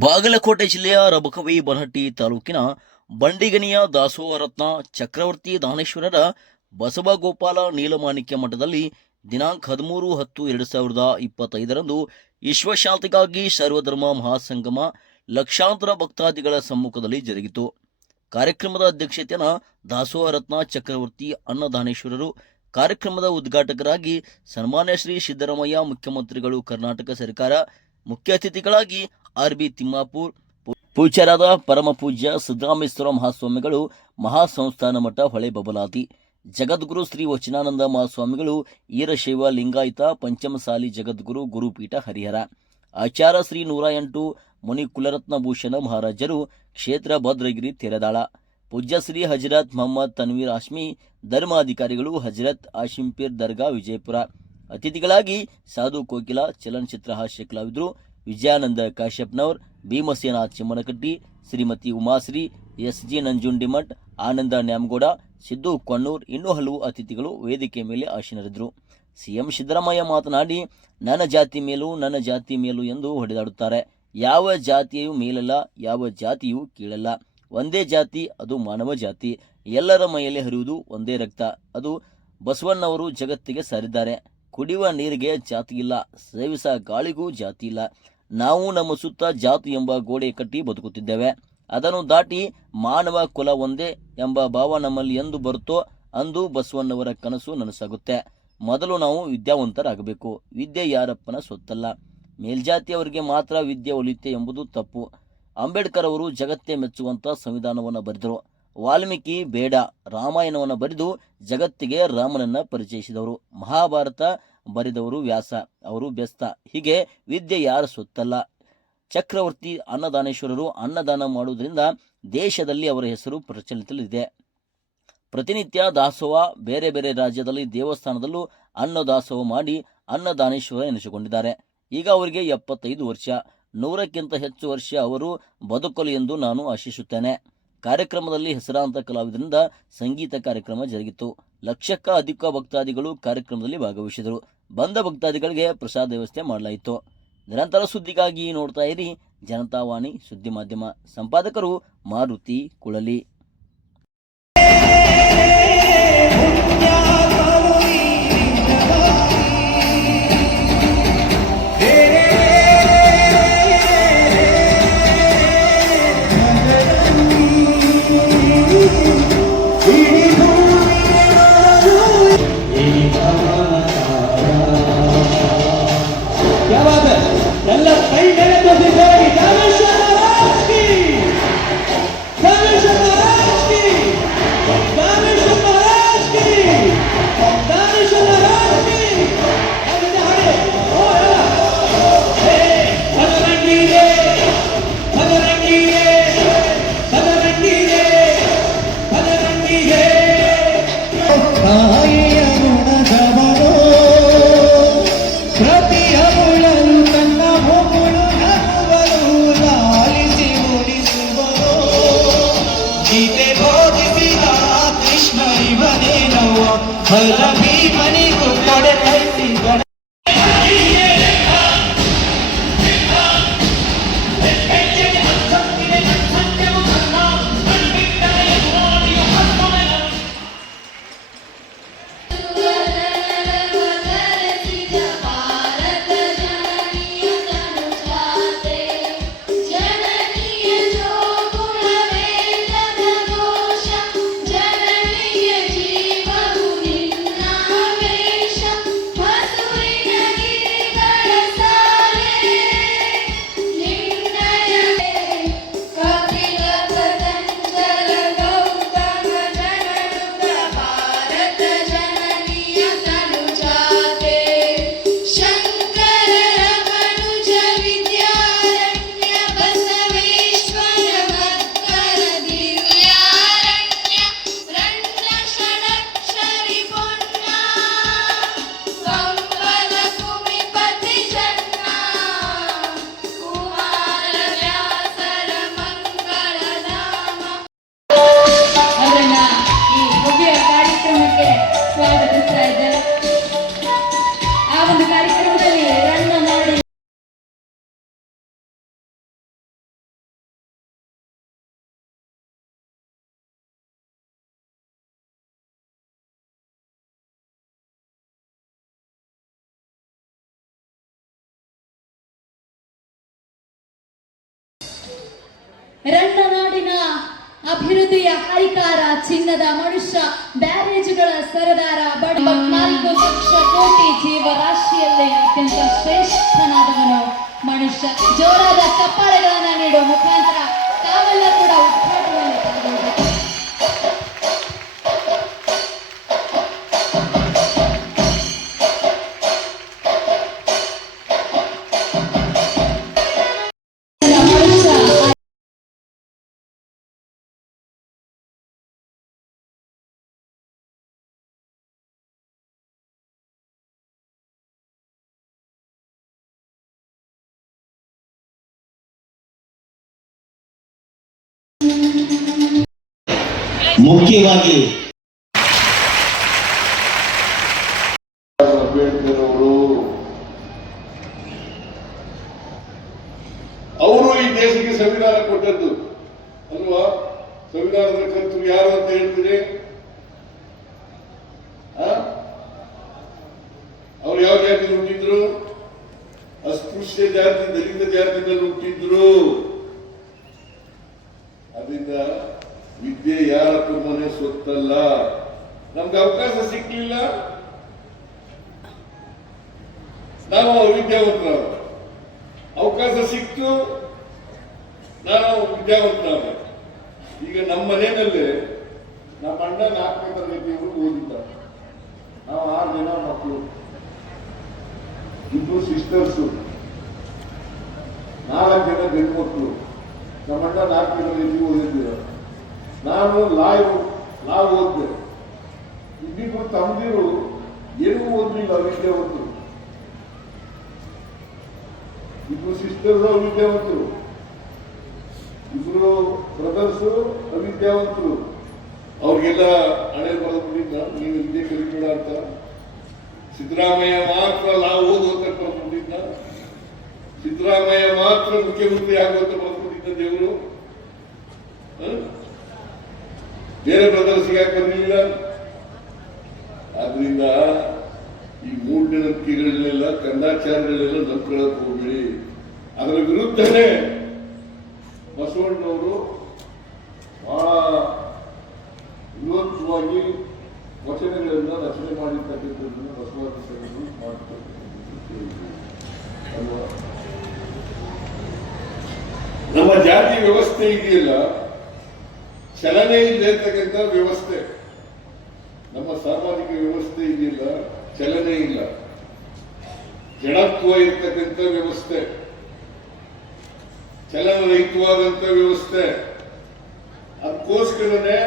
ಬಾಗಲಕೋಟೆ ಜಿಲ್ಲೆಯ ರಬಕವಿ ಬನಹಟ್ಟಿ ತಾಲೂಕಿನ ಬಂಡಿಗನಿಯ ದಾಸೋಹ ರತ್ನ ಚಕ್ರವರ್ತಿ ದಾನೇಶ್ವರರ ಬಸವಗೋಪಾಲ ನೀಲಮಾಣಿಕ್ಯ ಮಠದಲ್ಲಿ ದಿನಾಂಕ 13-10-2025ರಂದು ವಿಶ್ವಶಾಂತಿಗಾಗಿ ಸರ್ವಧರ್ಮ ಮಹಾಸಂಗಮ ಲಕ್ಷಾಂತರ ಭಕ್ತಾದಿಗಳ ಸಮ್ಮುಖದಲ್ಲಿ ಜರುಗಿತು. ಕಾರ್ಯಕ್ರಮದ ಅಧ್ಯಕ್ಷತೆಯನ್ನು ದಾಸೋಹ ರತ್ನ ಚಕ್ರವರ್ತಿ ಅನ್ನದಾನೇಶ್ವರರು, ಕಾರ್ಯಕ್ರಮದ ಉದ್ಘಾಟಕರಾಗಿ ಸನ್ಮಾನ್ಯ ಶ್ರೀ ಸಿದ್ದರಾಮಯ್ಯ ಮುಖ್ಯಮಂತ್ರಿಗಳು ಕರ್ನಾಟಕ ಸರ್ಕಾರ, ಮುಖ್ಯ ಅತಿಥಿಗಳಾಗಿ ಆರ್.ಬಿ. ತಿಮ್ಮಾಪುರ್, ಪೂಜ್ಯರಾದ ಪರಮ ಪೂಜ್ಯ ಸಿದ್ದರಾಮೇಶ್ವರ ಮಹಾಸ್ವಾಮಿಗಳು, ಮಹಾಸಂಸ್ಥಾನ ಮಠ ಹೊಳೆ ಬಬಲಾದಿ, ಜಗದ್ಗುರು ಶ್ರೀ ವಚನಾನಂದ ಮಹಾಸ್ವಾಮಿಗಳು, ಈರಶೈವ ಲಿಂಗಾಯತ ಪಂಚಮಸಾಲಿ ಜಗದ್ಗುರು ಗುರುಪೀಠ ಹರಿಹರ, ಆಚಾರ್ಯ ಶ್ರೀ 108 ಮುನಿ ಕುಲರತ್ನ ಭೂಷಣ ಮಹಾರಾಜರು, ಕ್ಷೇತ್ರ ಭದ್ರಗಿರಿ ತೆರದಾಳ, ಪೂಜ್ಯ ಶ್ರೀ ಹಜರತ್ ಮೊಹಮ್ಮದ್ ತನ್ವೀರ್ ಹಾಶ್ಮಿ ಧರ್ಮಾಧಿಕಾರಿಗಳು, ಹಜರತ್ ಆಶಿಂಪೀರ್ ದರ್ಗಾ ವಿಜಯಪುರ. ಅತಿಥಿಗಳಾಗಿ ಸಾಧು ಕೋಕಿಲ, ಚಲನಚಿತ್ರ ಹಾಸ್ಯ ಕಲಾವಿದರು ವಿಜಯಾನಂದ ಕಾಶ್ಯಪ್ನವರ್, ಭೀಮಸೇನಾಥ್ ಚಿಮ್ಮನಕಟ್ಟಿ, ಶ್ರೀಮತಿ ಉಮಾಶ್ರೀ, ಎಸ್.ಜಿ. ನಂಜುಂಡಿಮಠ್, ಆನಂದ ನ್ಯಾಮಗೌಡ, ಸಿದ್ದು ಕೊಣ್ಣೂರ್, ಇನ್ನೂ ಹಲವು ಅತಿಥಿಗಳು ವೇದಿಕೆ ಮೇಲೆ ಆಸೀನರಿದ್ದರು. ಸಿಎಂ ಸಿದ್ದರಾಮಯ್ಯ ಮಾತನಾಡಿ, ನನ್ನ ಜಾತಿ ಮೇಲು ಎಂದು ಹೊಡೆದಾಡುತ್ತಾರೆ. ಯಾವ ಜಾತಿಯೂ ಮೇಲಲ್ಲ, ಯಾವ ಜಾತಿಯೂ ಕೀಳಲ್ಲ. ಒಂದೇ ಜಾತಿ, ಅದು ಮಾನವ ಜಾತಿ. ಎಲ್ಲರ ಮೈಯಲ್ಲಿ ಹರಿಯುವುದು ಒಂದೇ ರಕ್ತ, ಅದು ಬಸವಣ್ಣವರು ಜಗತ್ತಿಗೆ ಸಾರಿದ್ದಾರೆ. ಕುಡಿಯುವ ನೀರಿಗೆ ಜಾತಿ ಇಲ್ಲ, ಸೇವಿಸ ಗಾಳಿಗೂ ಜಾತಿ ಇಲ್ಲ. ನಾವು ನಮ್ಮ ಸುತ್ತ ಜಾತಿ ಎಂಬ ಗೋಡೆ ಕಟ್ಟಿ ಬದುಕುತ್ತಿದ್ದೇವೆ. ಅದನ್ನು ದಾಟಿ ಮಾನವ ಕುಲ ಒಂದೇ ಎಂಬ ಭಾವ ನಮ್ಮಲ್ಲಿ ಎಂದು ಬರುತ್ತೋ ಅಂದು ಬಸವಣ್ಣವರ ಕನಸು ನನಸಾಗುತ್ತೆ. ಮೊದಲು ನಾವು ವಿದ್ಯಾವಂತರಾಗಬೇಕು. ವಿದ್ಯೆ ಯಾರಪ್ಪನ ಸೊತ್ತಲ್ಲ. ಮೇಲ್ಜಾತಿಯವರಿಗೆ ಮಾತ್ರ ವಿದ್ಯೆ ಒಲಿಯುತ್ತೆ ಎಂಬುದು ತಪ್ಪು. ಅಂಬೇಡ್ಕರ್ ಅವರು ಜಗತ್ತೇ ಮೆಚ್ಚುವಂತ ಸಂವಿಧಾನವನ್ನು ಬರೆದರು. ವಾಲ್ಮೀಕಿ ಬೇಡ ರಾಮಾಯಣವನ್ನು ಬರೆದು ಜಗತ್ತಿಗೆ ರಾಮನನ್ನ ಪರಿಚಯಿಸಿದವರು. ಮಹಾಭಾರತ ಬರೆದವರು ವ್ಯಾಸ, ಅವರು ಬೆಸ್ತ. ಹೀಗೆ ವಿದ್ಯೆ ಯಾರ ಸೊತ್ತಲ್ಲ. ಚಕ್ರವರ್ತಿ ಅನ್ನದಾನೇಶ್ವರರು ಅನ್ನದಾನ ಮಾಡುವುದರಿಂದ ದೇಶದಲ್ಲಿ ಅವರ ಹೆಸರು ಪ್ರಚಲಿತದಲ್ಲಿದೆ. ಪ್ರತಿನಿತ್ಯ ದಾಸೋಹ, ಬೇರೆ ಬೇರೆ ರಾಜ್ಯದಲ್ಲಿ ದೇವಸ್ಥಾನದಲ್ಲೂ ಅನ್ನದಾಸೋಹ ಮಾಡಿ ಅನ್ನದಾನೇಶ್ವರ ಎನಿಸಿಕೊಂಡಿದ್ದಾರೆ. ಈಗ ಅವರಿಗೆ 75 ವರ್ಷ. 100ಕ್ಕಿಂತ ಹೆಚ್ಚು ವರ್ಷ ಅವರು ಬದುಕಲು ಎಂದು ನಾನು ಆಶಿಸುತ್ತೇನೆ. ಕಾರ್ಯಕ್ರಮದಲ್ಲಿ ಹೆಸರಾಂತ ಕಲಾವಿದರಿಂದ ಸಂಗೀತ ಕಾರ್ಯಕ್ರಮ ಜರುಗಿತು. ಲಕ್ಷಕ್ಕ ಅಧಿಕ ಭಕ್ತಾದಿಗಳು ಕಾರ್ಯಕ್ರಮದಲ್ಲಿ ಭಾಗವಹಿಸಿದರು. ಬಂದ ಭಕ್ತಾದಿಗಳಿಗೆ ಪ್ರಸಾದ ವ್ಯವಸ್ಥೆ ಮಾಡಲಾಯಿತು. ನಿರಂತರ ಸುದ್ದಿಗಾಗಿ ನೋಡ್ತಾ ಇರಿ ಜನತಾವಾಣಿ ಸುದ್ದಿ ಮಾಧ್ಯಮ. ಸಂಪಾದಕರು ಮಾರುತಿ ಕುಳಲಿ. ರನ್ನನಾಡಿನ ಅಭಿವೃದ್ಧಿಯ ಹರಿಕಾರ, ಚಿನ್ನದ ಮನುಷ್ಯ, ಬ್ಯಾರೇಜುಗಳ ಸರದಾರ, 4 ಲಕ್ಷ ಕೋಟಿ ಜೀವರಾಶಿಯಲ್ಲಿ ಅತ್ಯಂತ ಶ್ರೇಷ್ಠನಾದವನು ಮನುಷ್ಯ. ಜೋರಾದ ಚಪ್ಪಾಳೆಗಳನ್ನ ನೀಡುವ ಮುಖಾಂತರ ತಾವೆಲ್ಲ ಕೂಡ ಉದ್ಘಾಟನೆಯಲ್ಲಿ ಪಾಲ್ಗೊಳ್ಳಬೇಕು. ಮುಖ್ಯವಾಗಿ ಅಂಬೇಡ್ಕರ್ ಅವರು ಈ ದೇಶಕ್ಕೆ ಸಂವಿಧಾನ ಕೊಟ್ಟದ್ದು ಅಲ್ವಾ? ಸಂವಿಧಾನದ ಕರ್ತರು ಯಾರು ಅಂತ ಹೇಳ್ತೀರಿ? ಅವ್ರು ಯಾವ ಜಾತಿಯಲ್ಲಿ ಹುಟ್ಟಿದ್ರು? ಅಸ್ಪೃಶ್ಯ ಜಾತಿ, ದಲಿತ ಜಾತಿಯಲ್ಲಿ ಹುಟ್ಟಿದ್ರು. ಅದರಿಂದ ವಿದ್ಯೆ ಯಾರ ತುಂಬನೆ ಸೊತ್ತಲ್ಲ. ನಮ್ಗೆ ಅವಕಾಶ ಸಿಕ್ಲಿಲ್ಲ, ನಾವು ಅವಿದ್ಯಾವಂತರಾದ. ಅವಕಾಶ ಸಿಕ್ತು, ನಾನು ವಿದ್ಯಾವಂತರಾದ. ಈಗ ನಮ್ಮ ಮನೆಯಲ್ಲಿ ನಮ್ಮ ಅಣ್ಣ 4ನೇ ತರಗತಿಯವರು ಓದಿದ್ದ. ನಾವು 6 ಜನ ಮಕ್ಕಳು, 2 ಸಿಸ್ಟರ್ಸು, 4 ಜನ ಗಂಡು ಮಕ್ಕಳು. ನಮ್ಮ ಅಣ್ಣ 4ನೇ ತರಗತಿ ಓದಿದ್ದೀರ. ನಾನು ಲಾ ಓದಿದೆ. ಇಬ್ಬಿಬ್ರು ತಮ್ಮದಿರು ಏನೂ ಓದಲಿಲ್ಲ, ಅವಿದ್ಯಾವಂತರು. 2 ಸಿಸ್ಟರ್ಸ್ ಅವಿದ್ಯಾವಂತರು, 2 ಬ್ರದರ್ಸು ಅವಿದ್ಯಾವಂತರು. ಅವ್ರಿಗೆಲ್ಲ ಹಣೆ ಬರೆದ್ಬಿಟ್ಟಿದ್ದ, ನೀವು ವಿದ್ಯೆ ಕಲಿಬೇಡ ಅಂತ. ಸಿದ್ದರಾಮಯ್ಯ ಮಾತ್ರ ಲಾ ಓದು ಅಂತ ಬರೆದ್ಬಿಟ್ಟಿದ್ದ. ಸಿದ್ದರಾಮಯ್ಯ ಮಾತ್ರ ಮುಖ್ಯಮಂತ್ರಿ ಆಗುವಂತ ಬರೆದ್ಬಿಟ್ಟಿದ್ದ ದೇವರು. ಬೇರೆ ಬ್ರದರ್ಸ್ಗೆ ಯಾಕೆ ಬರಲಿಲ್ಲ? ಆದ್ರಿಂದ ಈ ಮೂಢನಂಬಿಕೆಗಳನ್ನೆಲ್ಲ, ಕಂದಾಚಾರಗಳೆಲ್ಲ ನಂಬ್ಕೊಳ್ಳಕ್ ಹೋಗ್ಬೇಡಿ. ಅದರ ವಿರುದ್ಧನೇ ಬಸವಣ್ಣವರು ಬಹಳ ವಿರೋಧವಾಗಿ ವಚನಗಳನ್ನ ರಚನೆ ಮಾಡಿರ್ತಕ್ಕಂಥದ್ದನ್ನು ಬಸವಾದಿ ಮಾಡ್ತಾರೆ. ನಮ್ಮ ಜಾತಿ ವ್ಯವಸ್ಥೆ ಇದೆಯಲ್ಲ, ಚಲನೆ ಇರ್ತಕ್ಕಂಥ ವ್ಯವಸ್ಥೆ. ನಮ್ಮ ಸಾಮಾಜಿಕ ವ್ಯವಸ್ಥೆ ಇದೆಯಲ್ಲ, ಚಲನೆ ಇಲ್ಲ, ಜಡತ್ವ ಇರ್ತಕ್ಕಂಥ ವ್ಯವಸ್ಥೆ, ಚಲನರಹಿತವಾದಂಥ ವ್ಯವಸ್ಥೆ. ಅದಕ್ಕೋಸ್ಕರನೇ